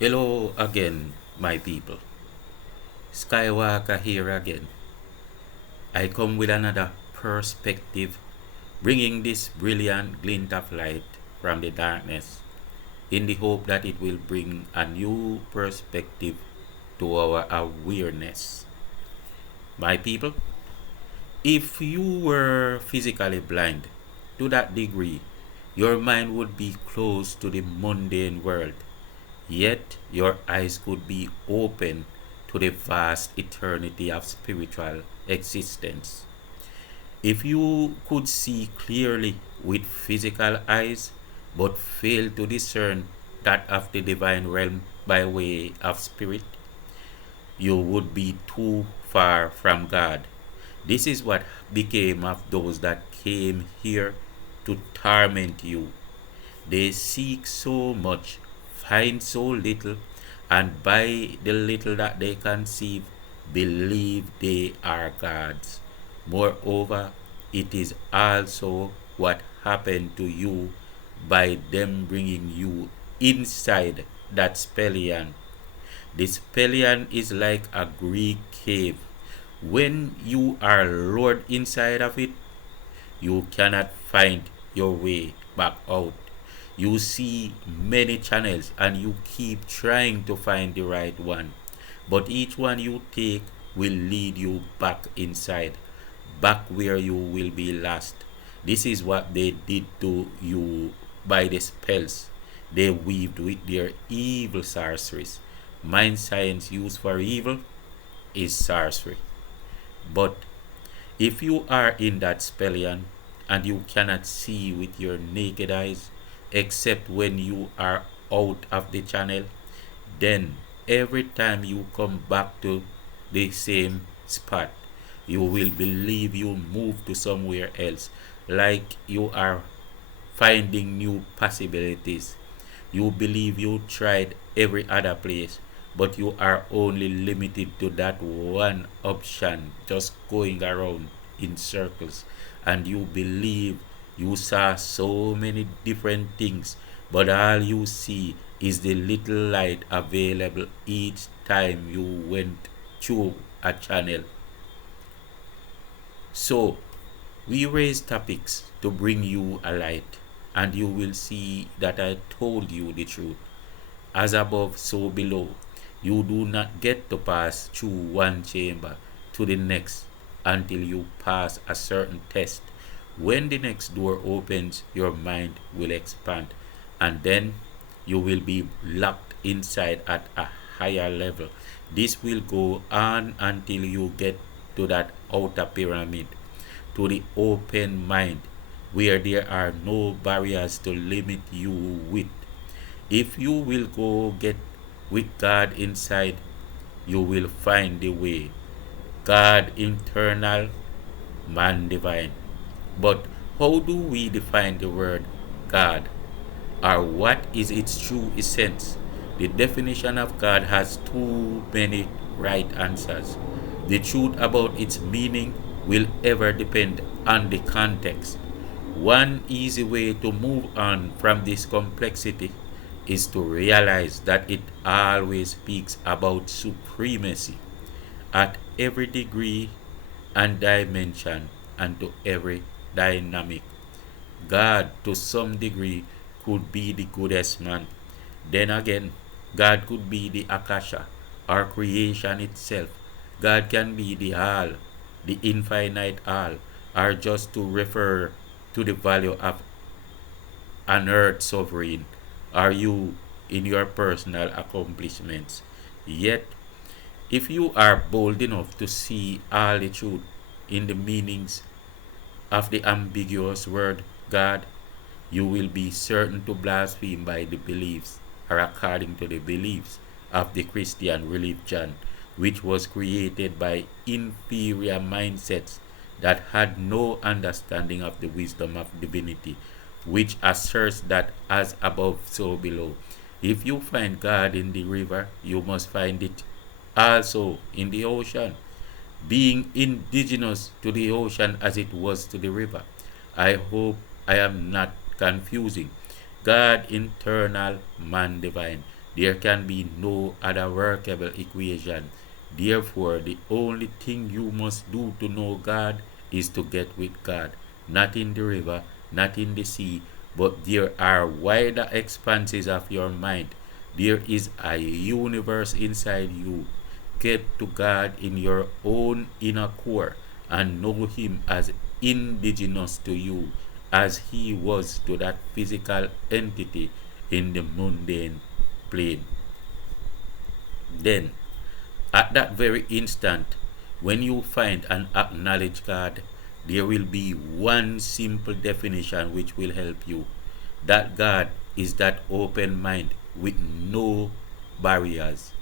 Hello again, my people. Skywalker here again. I come with another perspective, bringing this brilliant glint of light from the darkness in the hope that it will bring a new perspective to our awareness. My people, if you were physically blind to that degree, your mind would be close to the mundane world. Yet your eyes could be open to the vast eternity of spiritual existence. If you could see clearly with physical eyes, but fail to discern that of the divine realm by way of spirit, you would be too far from God. This is what became of those that came here to torment you. They seek so much, find so little, and by the little that they conceive, believe they are God's. Moreover, it is also what happened to you by them bringing you inside that spellion. The spellion is like a Greek cave. When you are lured inside of it, you cannot find your way back out. You see many channels and you keep trying to find the right one. But each one you take will lead you back inside, back where you will be lost. This is what they did to you by the spells they weaved with their evil sorceries. Mind science used for evil is sorcery. But if you are in that spellion and you cannot see with your naked eyes except when you are out of the channel, then every time you come back to the same spot, you will believe you moved to somewhere else, like you are finding new possibilities. You believe you tried every other place, but you are only limited to that one option, just going around in circles. And you believe you saw so many different things, but all you see is the little light available each time you went through a channel. So, we raise topics to bring you a light, and you will see that I told you the truth. As above, so below. You do not get to pass through one chamber to the next until you pass a certain test. When the next door opens, your mind will expand, and then you will be locked inside at a higher level. This will go on until you get to that outer pyramid, to the open mind, where there are no barriers to limit you with. If you will go get with God inside, you will find the way. God internal, man divine. But how do we define the word God? Or what is its true essence? The definition of God has too many right answers. The truth about its meaning will ever depend on the context. One easy way to move on from this complexity is to realize that it always speaks about supremacy at every degree and dimension and to every dynamic. God, to some degree, could be the goodest man. Then again, God could be the Akasha, or creation itself. God can be the all, the infinite all, or just to refer to the value of an earth sovereign, are you in your personal accomplishments. Yet, if you are bold enough to see all the truth in the meanings of the ambiguous word God, you will be certain to blaspheme by the beliefs or according to the beliefs of the Christian religion, which was created by inferior mindsets that had no understanding of the wisdom of divinity, which asserts that as above, so below. If you find God in the river, you must find it also in the ocean, being indigenous to the ocean as it was to the river. I hope I am not confusing. God internal, man divine. There can be no other workable equation. Therefore, the only thing you must do to know God is to get with God. Not in the river, not in the sea, but there are wider expanses of your mind. There is a universe inside you. Get to God in your own inner core and know Him as indigenous to you as He was to that physical entity in the mundane plane. Then, at that very instant, when you find and acknowledge God, there will be one simple definition which will help you. That God is that open mind with no barriers.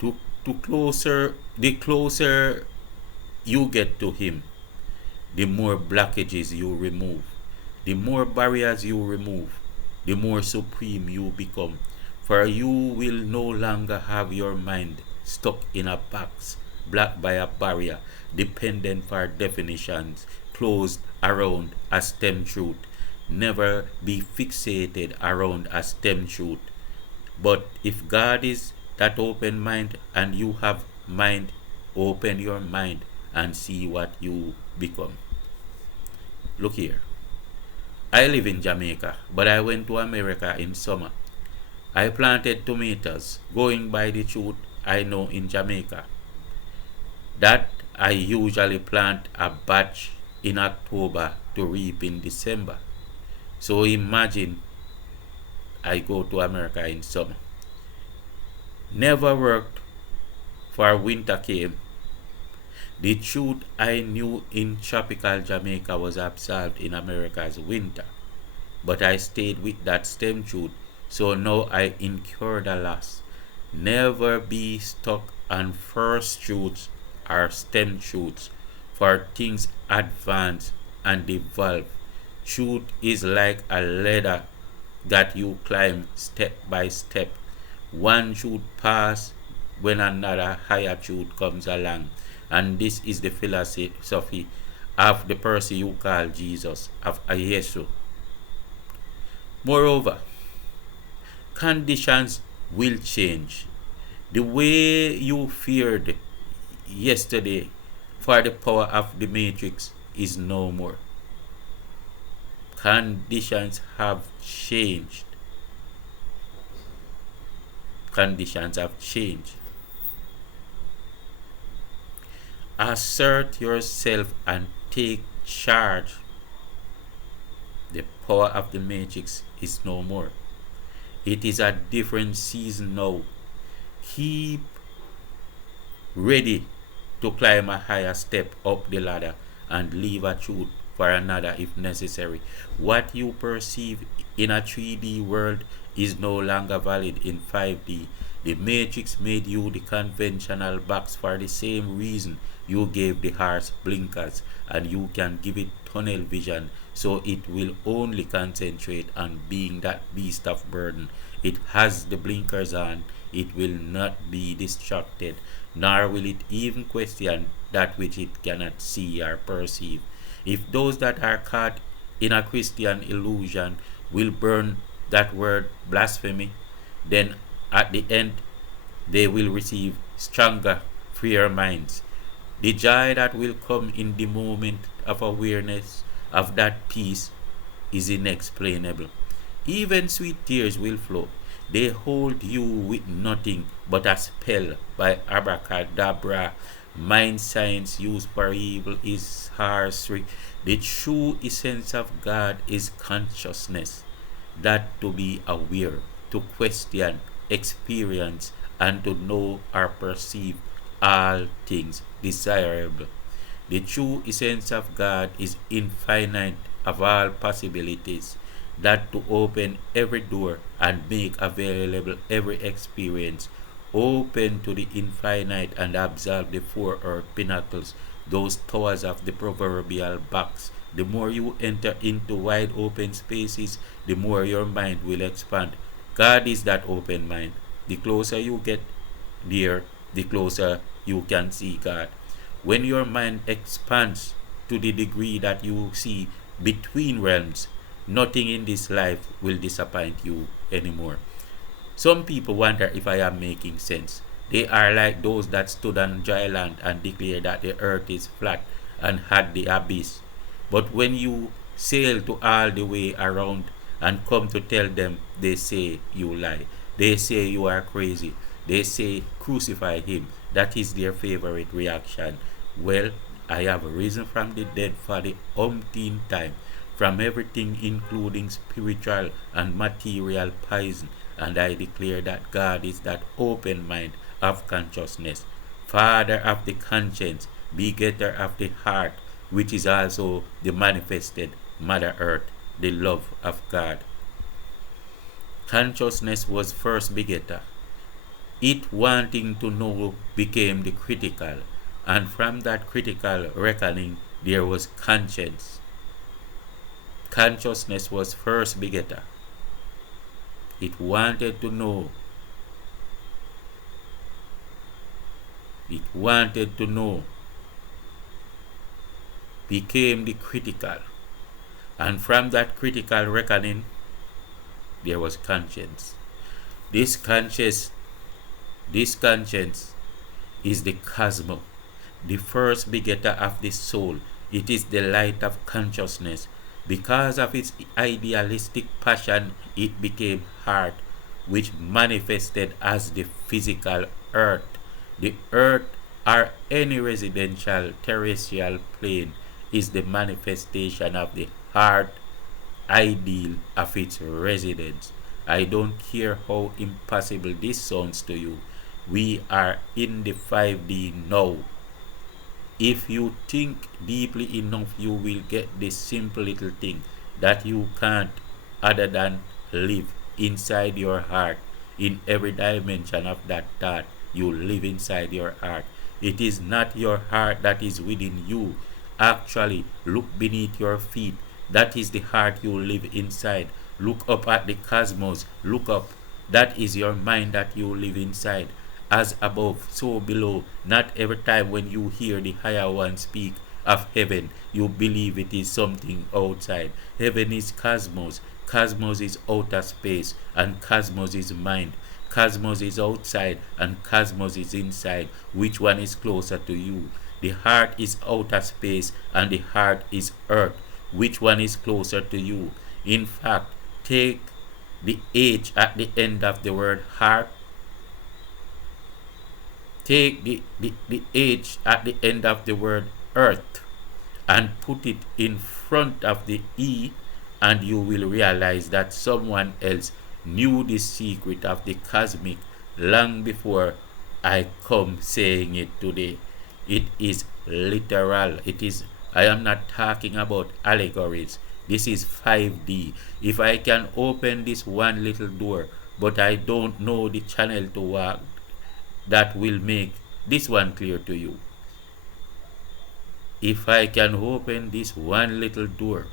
To, the closer you get to Him, the more blockages you remove. The more barriers you remove, the more supreme you become. For you will no longer have your mind stuck in a box, blocked by a barrier, dependent for definitions, closed around a stem truth. Never be fixated around a stem truth. But if God is that open mind and you have mind, open your mind and see what you become. Look here. I live in Jamaica, but I went to America in summer. I planted tomatoes, going by the truth I know in Jamaica, that I usually plant a batch in October to reap in December. So imagine I go to America in summer. Never worked for winter came. The truth I knew in tropical Jamaica was absorbed in America's winter, but I stayed with that stem truth, so now I incur the loss. Never be stuck on first truths or stem truths, for things advance and evolve. Truth is like a ladder that you climb step by step. One truth pass when another higher truth comes along. And this is the philosophy of the person you call Jesus, of Yesu. Moreover, conditions will change. The way you feared yesterday for the power of the matrix is no more. Conditions have changed. Conditions have changed. Assert yourself and take charge. The power of the matrix is no more. It is a different season now. Keep ready to climb a higher step up the ladder and leave a truth for another if necessary. What you perceive in a 3D world is no longer valid in 5D. The matrix made you the conventional box for the same reason you gave the horse blinkers, and you can give it tunnel vision, so it will only concentrate on being that beast of burden. It has the blinkers on, it will not be distracted, nor will it even question that which it cannot see or perceive. If those that are caught in a Christian illusion will burn that word blasphemy, then at the end they will receive stronger, freer minds. The joy that will come in the moment of awareness of that peace is inexplainable. Even sweet tears will flow. They hold you with nothing but a spell by abracadabra. Mind science used for evil is sorcery. The true essence of God is consciousness, that to be aware, to question, experience, and to know or perceive all things desirable. The true essence of God is infinite of all possibilities, that to open every door and make available every experience, open to the infinite and absorb the four earth pinnacles, those towers of the proverbial box. The more you enter into wide open spaces, the more your mind will expand. God is that open mind. The closer you get there, the closer you can see God. When your mind expands to the degree that you see between realms, nothing in this life will disappoint you anymore. Some people wonder if I am making sense. They are like those that stood on dry land and declared that the earth is flat and had the abyss. But when you sail to all the way around and come to tell them, they say you lie. They say you are crazy. They say crucify him. That is their favorite reaction. Well, I have risen from the dead for the umpteenth time, from everything including spiritual and material poison, and I declare that God is that open mind of consciousness, Father of the conscience, begetter of the heart, which is also the manifested Mother Earth, the love of God. Consciousness was first begetter. It wanting to know became the critical, and from that critical reckoning there was conscience. Consciousness was first begetter. It wanted to know. It wanted to know. Became the critical. And from that critical reckoning, there was conscience. This conscience, this conscience is the cosmos, the first begetter of the soul. It is the light of consciousness. Because of its idealistic passion, it became heart, which manifested as the physical earth. The earth, or any residential terrestrial plane, is the manifestation of the heart ideal of its residence. I don't care how impossible this sounds to you. We are in the 5D now. If you think deeply enough, you will get this simple little thing that you can't other than live inside your heart. In every dimension of that thought, you live inside your heart. It is not your heart that is within you. Actually, look beneath your feet. That is the heart you live inside. Look up at the cosmos. Look up. That is your mind that you live inside. As above, so below. Not every time when you hear the higher one speak of heaven, you believe it is something outside. Heaven is cosmos. Cosmos is outer space, and cosmos is mind. Cosmos is outside, and cosmos is inside. Which one is closer to you? The heart is outer space, and the heart is earth. Which one is closer to you? In fact, take the H at the end of the word heart. Take the H at the end of the word earth and put it in front of the E, and you will realize that someone else knew the secret of the cosmic long before I come saying it today. It is literal. I am not talking about allegories. This is 5D. If I can open this one little door, but I don't know the channel to walk, that will make this one clear to you. If I can open this one little door,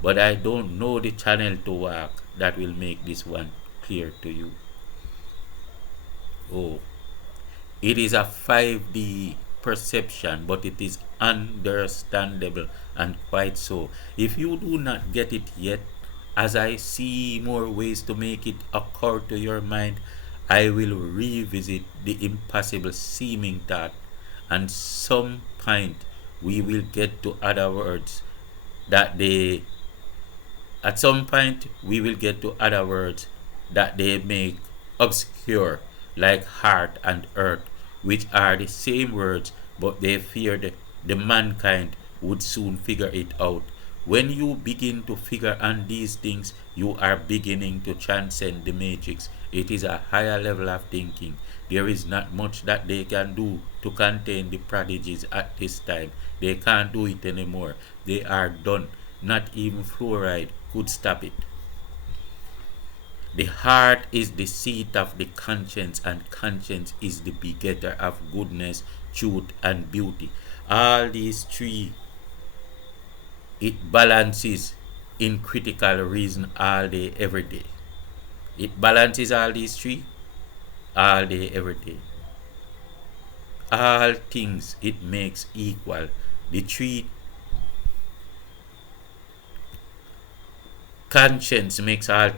but I don't know the channel to walk, that will make this one clear to you. Oh, it is a 5D perception, but it is understandable, and quite so. If you do not get it yet, as I see more ways to make it occur to your mind, I will revisit the impossible seeming thought, and some point we will get to other words that they at some point we will get to other words that they make obscure, like heart and earth, which are the same words, but they feared the mankind would soon figure it out. When you begin to figure on these things, you are beginning to transcend the matrix. It is a higher level of thinking. There is not much that they can do to contain the prodigies at this time. They can't do it anymore. They are done. Not even fluoride could stop it. The heart is the seat of the conscience, and conscience is the begetter of goodness, truth, and beauty. All these three, it balances in critical reason all day, every day. It balances all these three all day, every day. All things it makes equal. The three, conscience makes all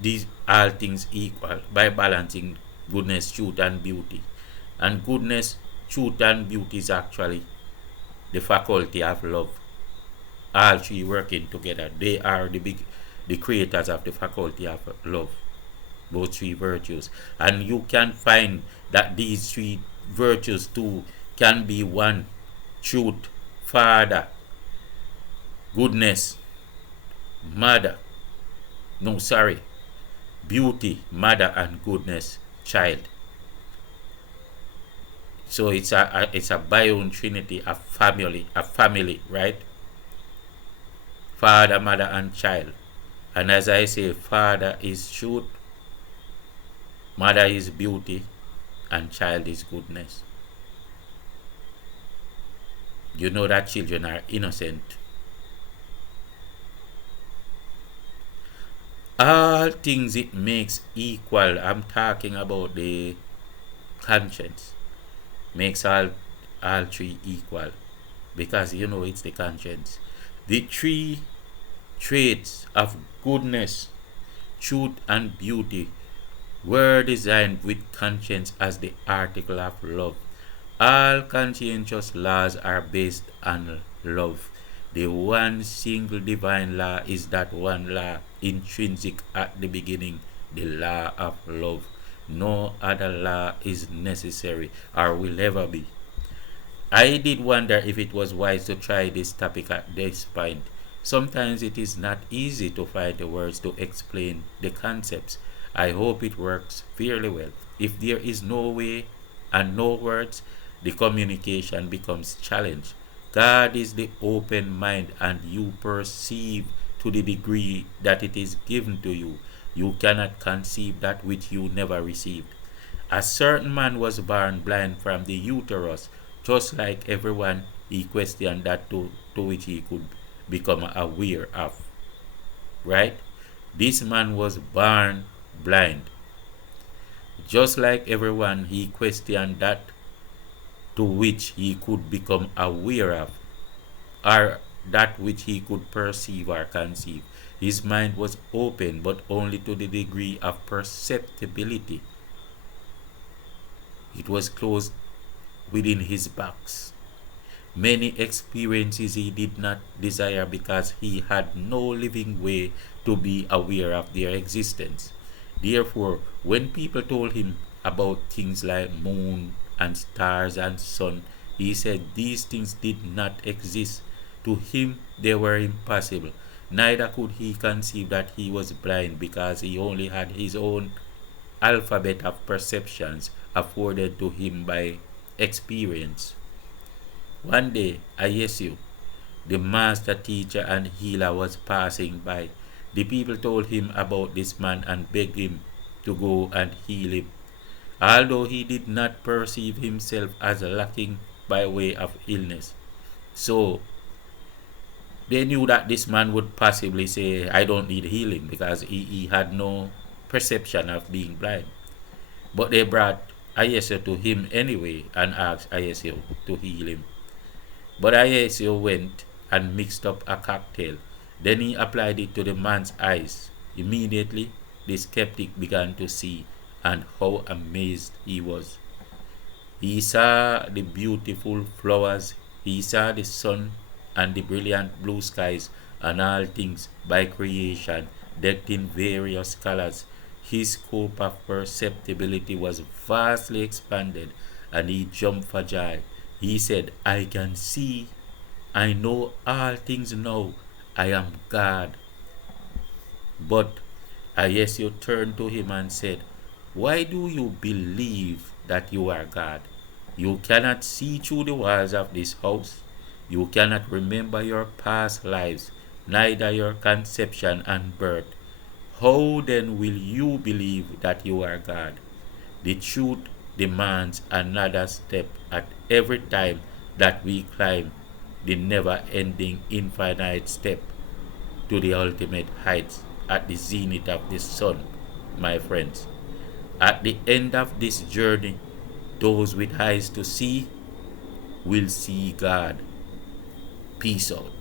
these all things equal by balancing goodness, truth, and beauty. And goodness, truth, and beauty is actually the faculty of love. All three working together. They are the creators of the faculty of love. Those three virtues. And you can find that these three virtues too can be one: truth, father; goodness, mother. No, sorry. Beauty, mother; and goodness, child. So it's a bion trinity, a family, right? Father, mother, and child. And as I say, father is truth, mother is beauty, and child is goodness. You know that children are innocent. All things it makes equal. I'm talking about the conscience. Makes all three equal. Because it's the conscience. The three traits of goodness, truth, and beauty were designed with conscience as the article of love. All conscientious laws are based on love. The one single divine law is that one law, intrinsic at the beginning, the law of love. No other law is necessary or will ever be. I did wonder if it was wise to try this topic at this point. Sometimes it is not easy to find the words to explain the concepts. I hope it works fairly well. If there is no way and no words, the communication becomes challenged. God is the open mind, and you perceive to the degree that it is given to you. You cannot conceive that which you never received. A certain man was born blind from the uterus. Just like everyone, he questioned that to which he could become aware of. Right? This man was born blind. Just like everyone, he questioned that to which he could become aware of, or that which he could perceive or conceive. His mind was open, but only to the degree of perceptibility. It was closed within his box. Many experiences he did not desire because he had no living way to be aware of their existence. Therefore, when people told him about things like moon and stars and sun, he said these things did not exist. To him, they were impossible. Neither could he conceive that he was blind because he only had his own alphabet of perceptions afforded to him by experience. One day, Yesu, the master teacher and healer, was passing by. The people told him about this man and begged him to go and heal him. Although he did not perceive himself as lacking by way of illness. So, they knew that this man would possibly say, I don't need healing, because he had no perception of being blind. But they brought Yesu to him anyway and asked Yesu to heal him. But Yesu went and mixed up a cocktail. Then he applied it to the man's eyes. Immediately, the skeptic began to see, and how amazed he was. He saw the beautiful flowers, he saw the sun and the brilliant blue skies, and all things by creation decked in various colors. His scope of perceptibility was vastly expanded, and he jumped for joy. He said, I can see. I know all things now. I am God. But Yesu turned to him and said, why do you believe that you are God? You cannot see through the walls of this house. You cannot remember your past lives, neither your conception and birth. How then will you believe that you are God? The truth demands another step at every time that we climb the never-ending infinite step to the ultimate heights at the zenith of the sun, my friends. At the end of this journey, those with eyes to see will see God. Peace out.